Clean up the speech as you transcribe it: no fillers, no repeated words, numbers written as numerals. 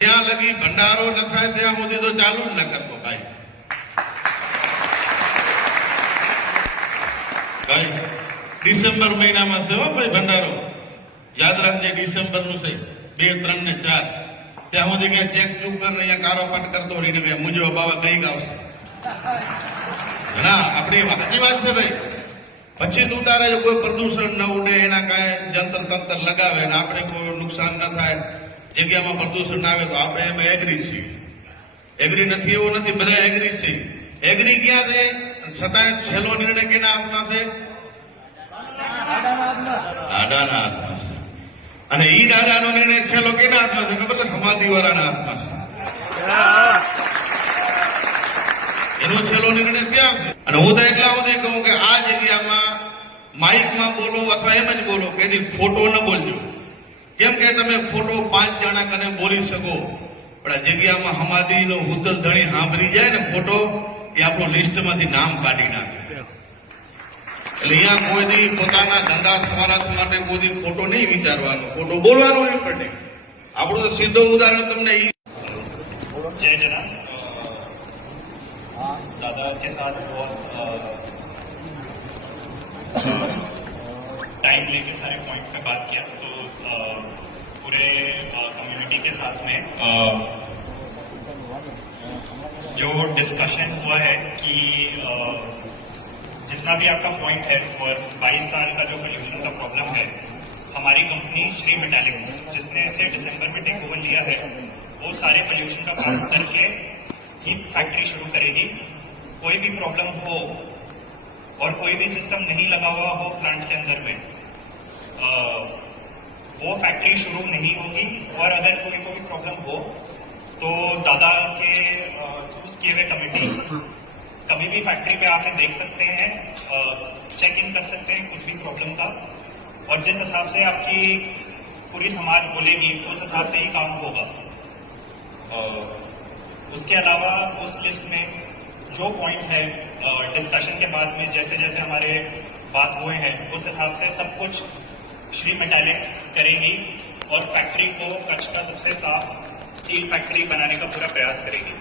ત્યાં લગી ભંડારો ન થાય ત્યાં સુધી તો ચાલુ જ ન કરતો ભાઈ. ડિસેમ્બર મહિનામાં છે હો ભાઈ ભંડારો, યાદ રાખજે. ડિસેમ્બરનું છે 2, 3 ને 4 ત્યાં સુધી ક્યાં ચેક ચૂક કરીને અહીંયા કારો પાટ કરતો રહીને ભાઈ મુજો બાવા કઈ આવશે. ના, આપણી સાચી વાત છે ભાઈ. પછી તું તારે કોઈ પ્રદૂષણ ન ઉડે એના કાંઈ જંતર તંતર લગાવે ને આપણે કોઈ નુકસાન ન થાય, જગ્યામાં પ્રદૂષણ ના આવે તો આપણે એમાં એગ્રી છીએ. એગ્રી નથી એવું નથી, બધા એગ્રી છે. એગ્રી ક્યાં છે છતાં છેલ્લો નિર્ણય કેના હાથમાં છે? દાદાના હાથમાં છે. અને ઈ દાદાનો નિર્ણય છેલ્લો કેના હાથમાં છે ખબર છે? સમાધિવાળાના હાથમાં છે. એનો છેલ્લો નિર્ણય ત્યાં છે. અને હું તો એટલા સુધી કહું કે આ જગ્યામાં માઇકમાં બોલો અથવા એમ જ બોલો કે ખોટો ન બોલજો. કેમ કે તમે ખોટો 5 જણા કને બોલી શકો, પણ આ જગ્યામાં સમાધિનો હુદલ ધણી સાંભળી જાય ને ખોટો, એ આપણો લિસ્ટમાંથી નામ કાઢી નાખે. એટલે અહીંયા કોઈ દી પોતાના ધંધા સ્વાર્થ માટે કોઈ દી ખોટો નહીં વિચારવાનો, ખોટો બોલવાનો નહીં પડે. આપણું તો સીધો ઉદાહરણ તમને जय जना दादा के साथ बहुत टाइम लेके सारे पॉइंट पे बात किया, तो पूरे कम्युनिटी के साथ में जो डिस्कशन हुआ है कि जितना भी आपका पॉइंट है और 22 साल का जो पोल्यूशन का प्रॉब्लम है, हमारी कंपनी श्री मेटालिक्स जिसने इसे दिसंबर में टेक ओवर लिया है, वो सारे पोल्यूशन का काम करके ही फैक्ट्री शुरू करेगी. कोई भी प्रॉब्लम हो और कोई भी सिस्टम नहीं लगा हुआ हो प्लांट के अंदर में, वो फैक्ट्री शुरू नहीं होगी. और अगर कोई को भी प्रॉब्लम हो तो दादा के चूज किए हुए कमेटी कभी भी फैक्ट्री पे आके देख सकते हैं, चेक इन कर सकते हैं कुछ भी प्रॉब्लम का, और जिस हिसाब से आपकी पूरी समाज बोलेगी उस हिसाब से ही काम होगा. उसके अलावा उस लिस्ट में जो पॉइंट है डिस्कशन के बाद में जैसे जैसे हमारे बात हुए हैं उस हिसाब से सब कुछ श्री मेटालिक्स करेगी और फैक्ट्री को कच्छ का सबसे साफ स्टील फैक्ट्री बनाने का पूरा प्रयास करेगी.